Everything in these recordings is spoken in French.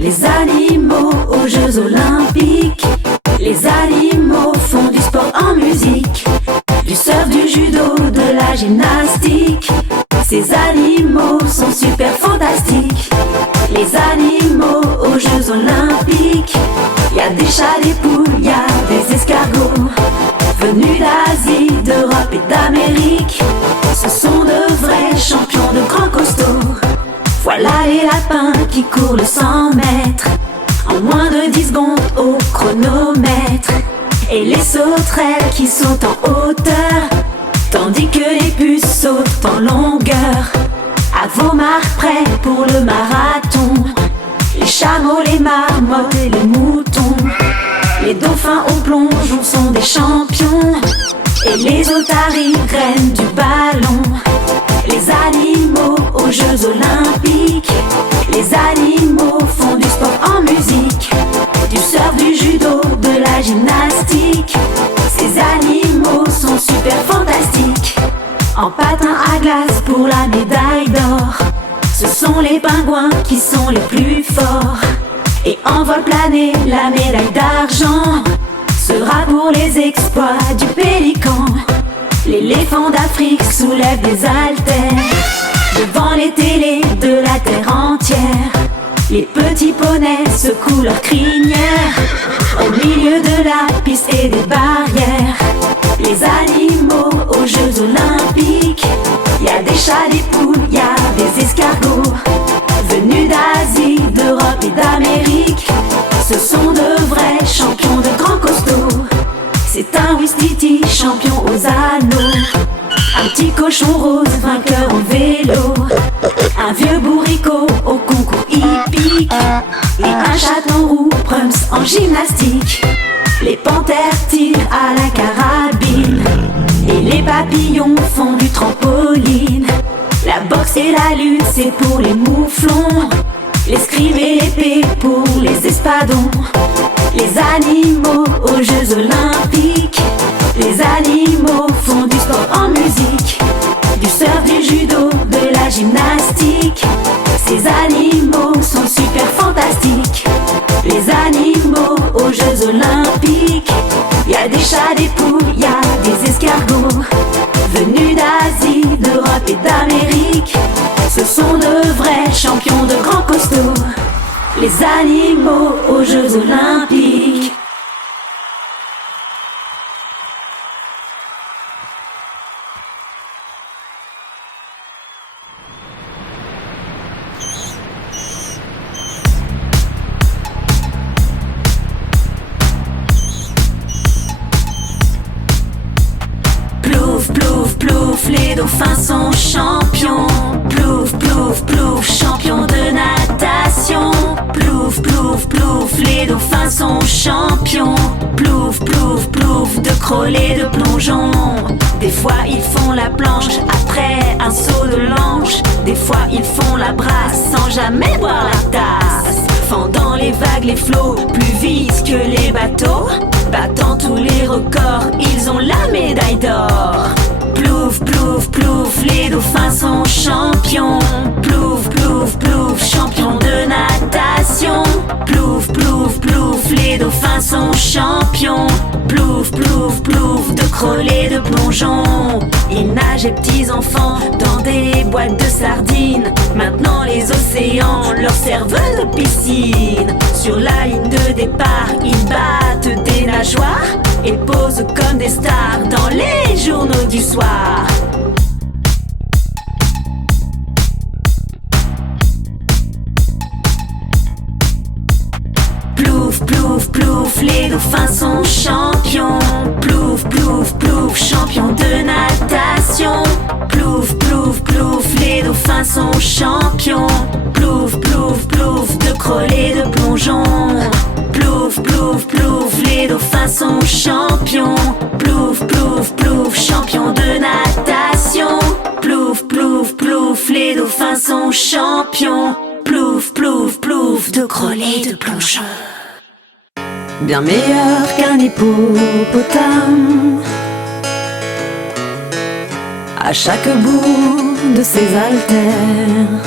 Les animaux aux Jeux Olympiques. Les animaux font du sport en musique, du surf, du judo, de la gymnastique. Ces animaux sont super fantastiques. Les animaux aux Jeux Olympiques. Y a des chats, des poules, y a des escargots, venus d'Asie, d'Europe et d'Amérique. Ce sont de vrais champions de grands costauds. Voilà les lapins qui courent le 100 mètres en moins de 10 secondes au chronomètre. Et les sauterelles qui sautent en hauteur, tandis que les puces sautent en longueur. À vos marques, prêts pour le marathon. Les chameaux, les marmottes et les moutons. Les dauphins au plongeon sont des champions. Et les otaries, reines du ballon. Les animaux aux Jeux Olympiques. Les animaux font du sport en musique, du surf, du judo, de la gymnastique. Ces animaux sont super fantastiques. En patin à glace pour la médaille d'or, ce sont les pingouins qui sont les plus forts. Et en vol plané, la médaille d'argent sera pour les exploits du pélican. L'éléphant d'Afrique soulève des haltères devant les télés de la terre entière. Les petits poneys secouent leurs crinières au milieu de la piste et des barrières. Les animaux aux Jeux Olympiques. Y a des chats, des poules, y a des escargots, venus d'Asie, d'Europe et d'Amérique. Ce sont de vrais champions de grands costauds. C'est un Ouistiti, champion aux anneaux. Un petit cochon rose, vainqueur en vélo. Un vieux bourricot au concours hippique. Et un chaton roux, Prums en gymnastique. Les panthères tirent à la carabine. Et les papillons font du trampoline. La boxe et la lutte, c'est pour les mouflons. L'escrime et l'épée pour les espadons. Les animaux aux Jeux Olympiques. Les animaux font du sport en musique, du surf, du judo, de la gymnastique. Ces animaux sont super fantastiques. Les animaux aux Jeux Olympiques. Y a des chats, des poules, y a des escargots, venus d'Asie, d'Europe et d'Amérique. Ce sont de vrais champions de grands costauds. Les animaux aux Jeux Olympiques. Plouf, plouf, les dauphins sont champions. Plouf, plouf, plouf, champions de natation. Plouf, plouf, plouf, les dauphins sont champions. Plouf, plouf, plouf, de crawl et de plongeon. Des fois ils font la planche après un saut de l'anche. Des fois ils font la brasse sans jamais boire la tasse. Fendant les vagues, les flots, plus vite que les bateaux. Battant tous les records, ils ont la médaille d'or. Plouf, plouf, plouf, les dauphins sont champions. Plouf, plouf, plouf, champions de natation. Plouf, plouf, plouf, les dauphins sont champions. Plouf, plouf, plouf, de crawl et de plongeon. Ils nageaient petits enfants dans des boîtes de sardines. Maintenant les océans leur servent de piscine. Sur la ligne de départ, ils battent des nageoires et posent comme des stars dans les journaux du soir. Plouf, plouf, plouf, les dauphins sont champions. Plouf, plouf, plouf, champions de natation. Plouf, plouf, plouf, les dauphins sont champions. Plouf, plouf, plouf, de crawl et de plongeon. Plouf, plouf, plouf, les dauphins sont champions. Plouf, plouf, plouf, champions de natation. Plouf, plouf, plouf, les dauphins sont champions. Plouf, plouf, plouf, de crawl et de plongeon. Bien meilleur qu'un hippopotame à chaque bout de ses haltères.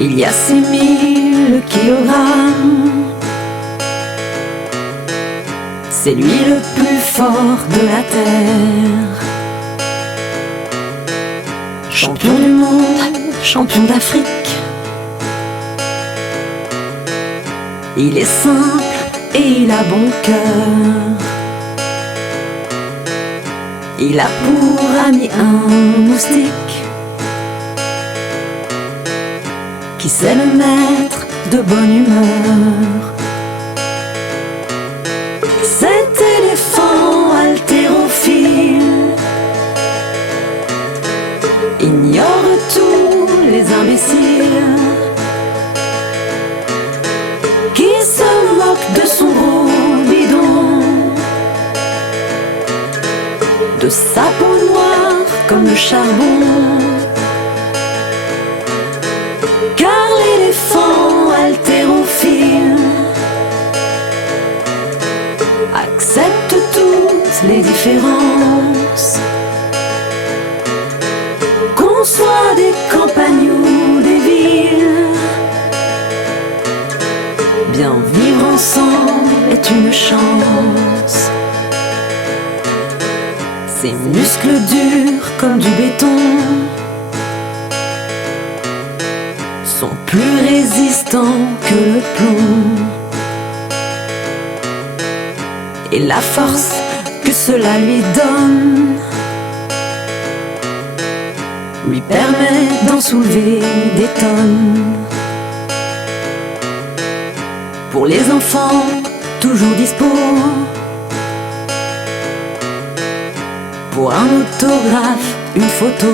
Il y a 6000 kilogrammes. C'est lui le plus fort de la terre. Champion du monde, champion d'Afrique. Il est simple et il a bon cœur. Il a pour ami un moustique qui sait le mettre de bonne humeur. Cet éléphant haltérophile ignore tous les imbéciles qui se moquent de son gros bidon, de sa peau noire comme le charbon. Car l'éléphant haltérophile accepte toutes les différences, qu'on soit des campagnes ou des villes. Bien vivre ensemble est une chance. Ses muscles durs comme du béton sont plus résistants que le plomb. Et la force que cela lui donne lui permet d'en soulever des tonnes. Pour les enfants, toujours dispo, pour un autographe, une photo,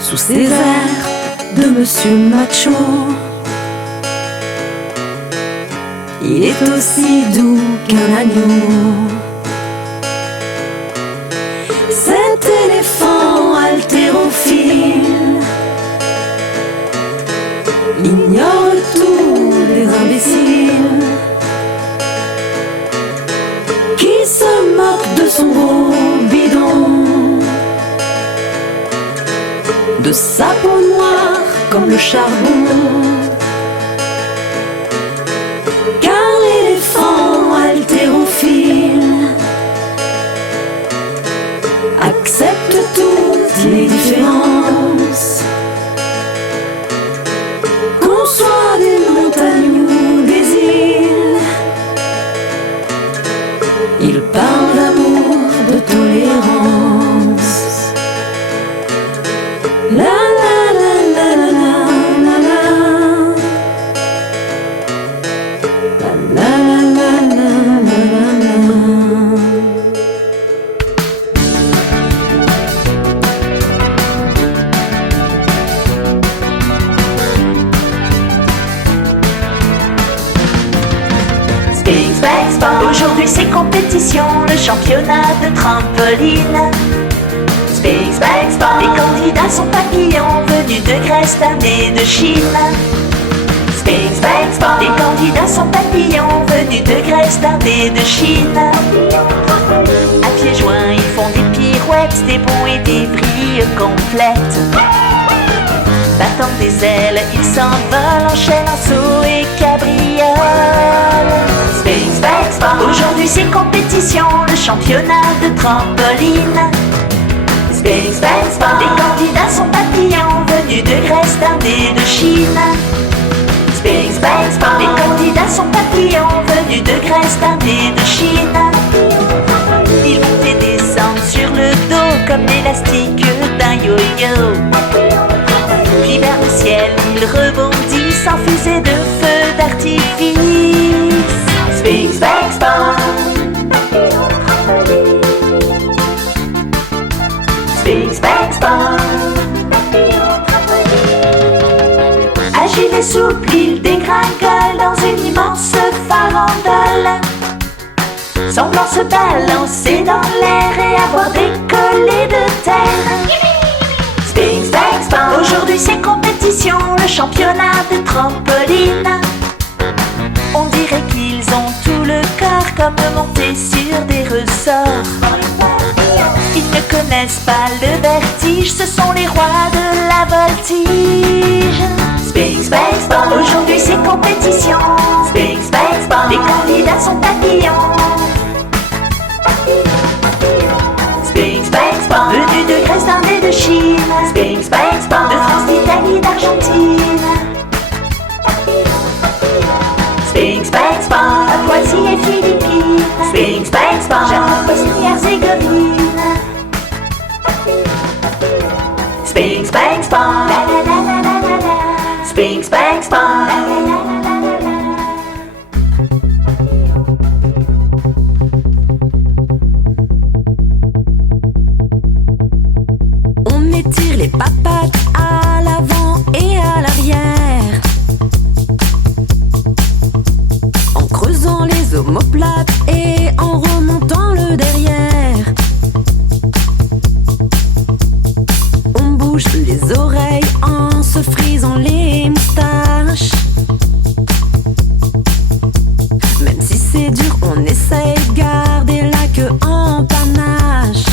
sous ses airs de monsieur macho. Il est aussi doux qu'un agneau. Cet éléphant haltérophile ignore tous les imbéciles qui se moquent de son gros bidon, de sa peau noire comme le charbon. Car l'éléphant haltérophile accepte toutes les différences, qu'on soit des montagnes ou des îles. Il parle d'amour, de tolérance. La la la la la la la la la la la la la. Aujourd'hui c'est compétition, le championnat de trampoline. Sphinx, Bang, Sport. Les candidats sont papillons venus de Grèce, d'Inde et de Chine. Sphinx, Bang, Sport. Les candidats sont papillons venus de Grèce, d'Inde et de Chine. À pieds joints ils font des pirouettes, des bonds et des vrilles complètes. Battant des ailes, ils s'envolent, enchaînent en saut et cabriole. Sphinx, Bang, Sport. Aujourd'hui c'est compétition, le championnat de trampoline. Sphinx, Bang, Sport. Les candidats sont papillons venus de Grèce, d'Inde et de Chine. Sphinx, Bang, Sport. Les candidats sont papillons venus de Grèce, d'Inde et de Chine. Ils montent et descendent sur le dos comme l'élastique d'un yo-yo. Puis vers le ciel, ils rebondissent en fusée de feu d'artifice. Sphinx, Bang, Sport. Sphinx, Bang, Sport. Agile et souple, il dégringole dans une immense farandole, semblant se balancer dans l'air et avoir décollé de terre. Sphinx, Bang, Sport. Aujourd'hui c'est compétition, le championnat de trampoline. On dirait qu'ils ont tout le corps comme montés sur des ressorts. Ils ne connaissent pas le vertige, ce sont les rois de la Sphinx, Bang, Spang, de France, d'Italie, d'Argentine. Sphinx, Bang, Spang, à Poissy et Philippines. Sphinx, Bang, Spang, Japon, Bosnie-Herzégovine. Sphinx, Bang, Spang, la la la la la la la. Sphinx, Bang, Spang, la la la la la la la. On étire les papates à l'avant et à l'arrière, en creusant les omoplates et en remontant le derrière. On bouge les oreilles en se frisant les moustaches. Même si c'est dur, on essaye de garder la queue en panache.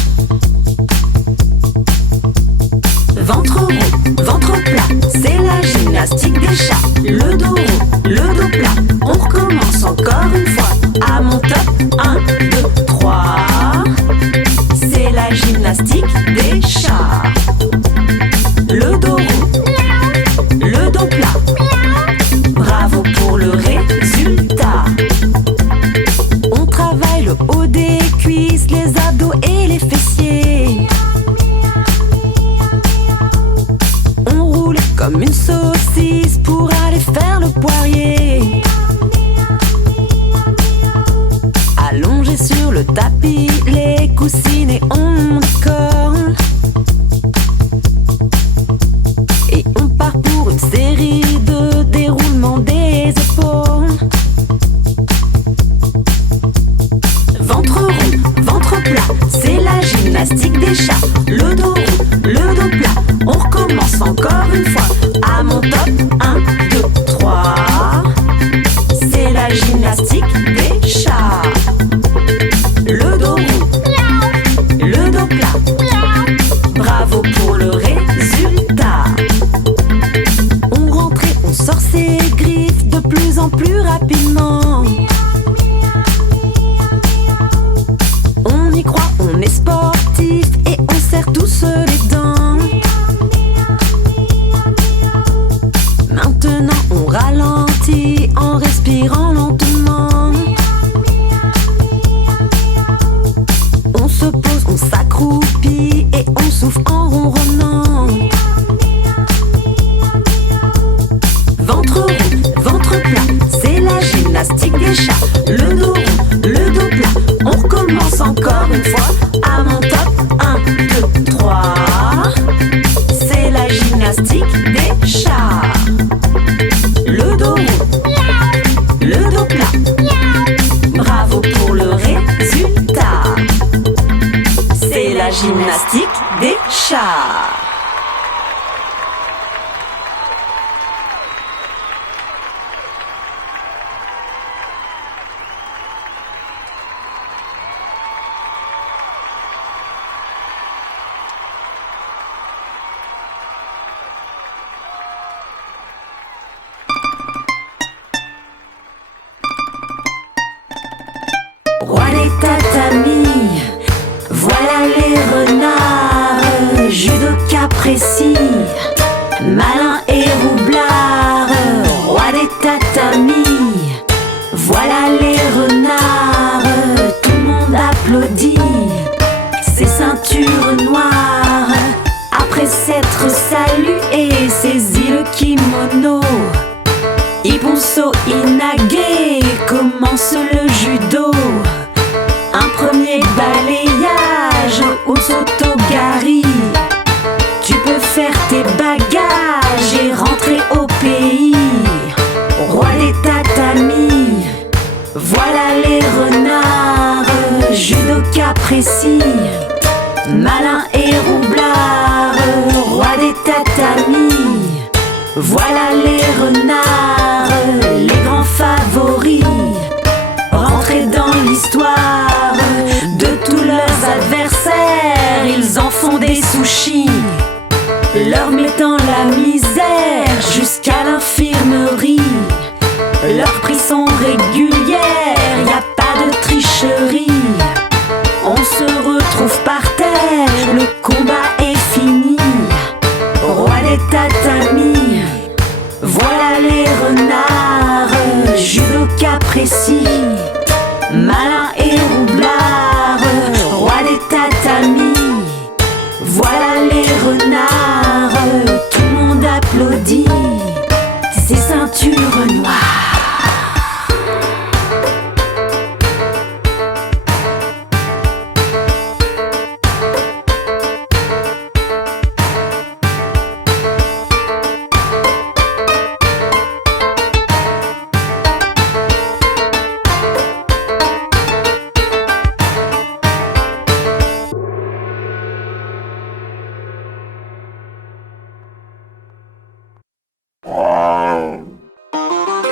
Ventre rond, ventre plat, c'est la gymnastique des chats. Le dos rond, le dos plat, on recommence encore une fois. À mon top, 1, 2, 3. C'est la gymnastique des chats. Le dos rond, le dos plat. Bravo pour le résultat. On travaille le haut des cuisses, les abdos et les fessiers. On roule comme une saucisse pour aller faire le poirier. Allongé sur le tapis, les coussines et on décolle. Et on part pour une série de déroulements des épaules. Ventre rond, ventre plat, c'est la gymnastique des chats. Le dos rond, le dos plat, on recommence encore une fois. À mon top, 1, 2, 3. C'est la gymnastique des chats. Le dos rond, le dos plat. Bravo pour le résultat. On rentre et on sort ses griffes de plus en plus rapidement. On y croit, on est sportif et on serre tous les dents. Maintenant on ralentit en respirant lentement. On se pose, on s'accroupit et on souffle en ronronnant. Ventre rond, ventre plat, c'est la gymnastique des chats. Le dos rond, le dos plat, on recommence encore une fois. À mon top, 1, 2, 3. C'est la gymnastique des chats. Le dos rond, le dos plat. Bravo pour le résultat. C'est la gymnastique des chats. Roi des tatamis, voilà les renards. Judoka précis, malin et roublard. Roi des tatamis, voilà les renards. Tout le monde applaudit ses ceintures noires. Après s'être salué, saisi le kimono. Ibunso Inage commence le judo. Un premier balayage au Sotogari. Tu peux faire tes bagages et rentrer au pays. Roi des tatamis, voilà les renards. Judoka précis, malin et roublard. Roi des tatamis, voilà les renards, les grands favoris. Rentrés dans l'histoire de tous leurs adversaires, ils en font des sushis, leur mettant la misère jusqu'à l'infirmerie. Leurs prix sont régulières, y a pas de tricherie. On se retrouve par terre, le combat est fini. tatamis. Voilà les renards, judoka précis, malin et roublard, roi des tatamis. Voilà les renards, tout le monde applaudit ces ceintures noires.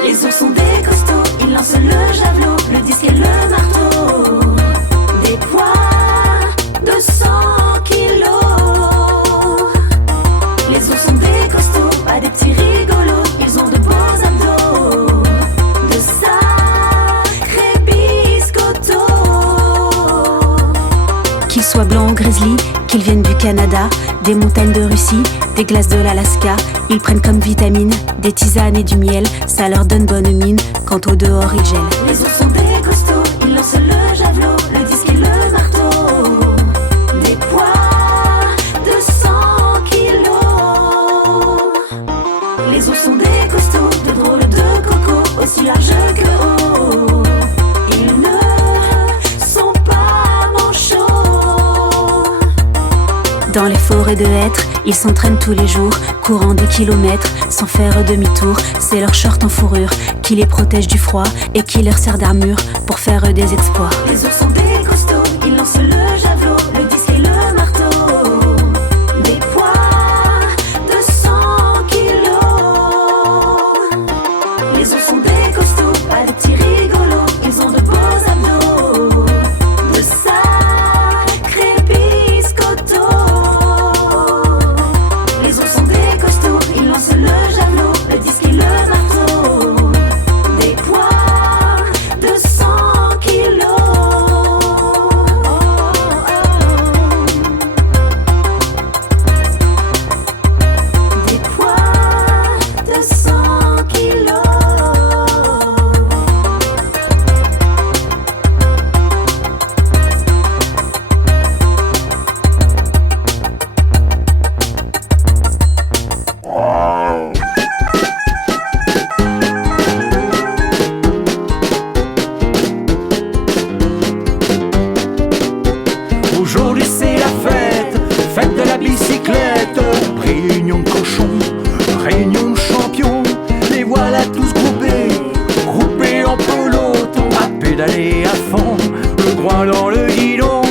Les ours sont des costauds, ils lancent le javelot, le disque et le marteau. Des poids de 100 kilos. Les ours sont des costauds, pas des petits rigolos. Ils ont de beaux abdos, de sacrés biscottos. Qu'ils soient blancs ou grizzly, qu'ils viennent du Canada, des montagnes de Russie, des glaces de l'Alaska, ils prennent comme vitamine des tisanes et du miel, ça leur donne bonne mine, quand au dehors ils gèlent. Les ours sont des costauds, ils lancent le javelot, le disque et le marteau. Des poids de 100 kilos. Les ours sont des costauds, de drôles de coco, aussi larges que hauts. Ils ne sont pas manchots. Dans les forêts de hêtres, ils s'entraînent tous les jours, courant des kilomètres, sans faire demi-tour. C'est leur short en fourrure qui les protège du froid et qui leur sert d'armure pour faire des exploits. Les ours sont des costauds, ils lancent le javelot, le disque et le marteau. Des poids de 100 kilos. Les ours sont des costauds, pas des petits rigolos. Ils ont de beaux abdos, de sacrés biscottos. Les ours sont des costauds, ils lancent le javelot, le disque et le marteau. Des poids de 100 kilos. Des poids de 100 kilos. Aujourd'hui c'est la fête, fête de la bicyclette. Réunion de cochons, réunion de champions. Les voilà tous groupés en peloton, à pédaler à fond, le groin dans le guidon.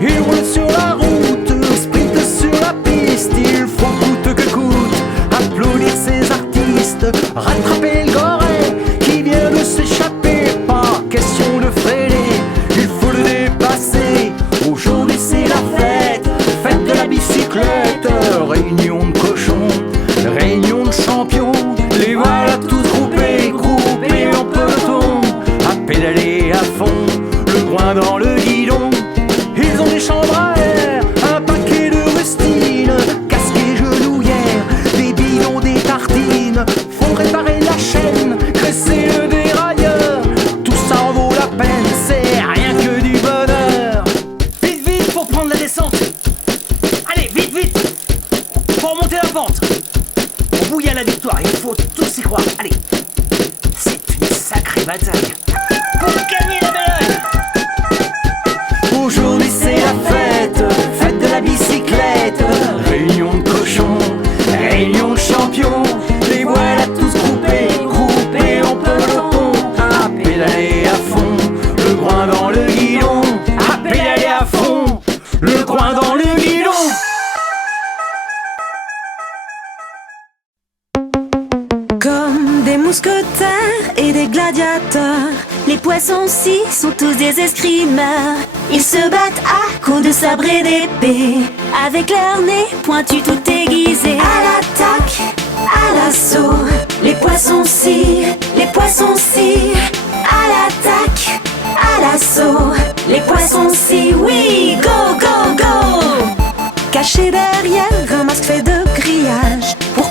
Ils roulent sur la route, sprintent sur la piste. Il faut coûte que coûte applaudir ces artistes, rattraper le goret qui vient de s'échapper. Pas question de freiner, il faut le dépasser. Aujourd'hui c'est la fête, fête de la bicyclette. Réunion de cochons, réunion de champions. Les voilà tous groupés en peloton, à pédaler à fond, le groin dans le guidon. Ils ont des chambres à air, un paquet de rustines, casque et genouillères, des bidons, des tartines. Faut réparer la chaîne, graisser le dérailleur. Tout ça en vaut la peine, c'est rien que du bonheur. Vite, vite pour prendre la descente. Allez, vite, vite pour remonter la pente. Pour bouiller à la victoire, il faut tous y croire. Allez, c'est une sacrée bataille pour gagner la médaille. Aujourd'hui c'est la fête, fête de la bicyclette. Réunion de cochons, réunion de champions. Les voilà tous groupés en peloton, à pédaler à fond, le groin dans le guidon. À pédaler à fond, le groin dans le guidon. Comme des mousquetaires et des gladiateurs, les poissons-ci sont tous des escrimeurs. Ils se battent à coups de sabre et d'épée, avec leur nez pointu tout aiguisé. À l'attaque, à l'assaut, les poissons-ci, à l'attaque, à l'assaut, les poissons-ci, oui, go, go, go. Cachés derrière un masque fait de grillage, pour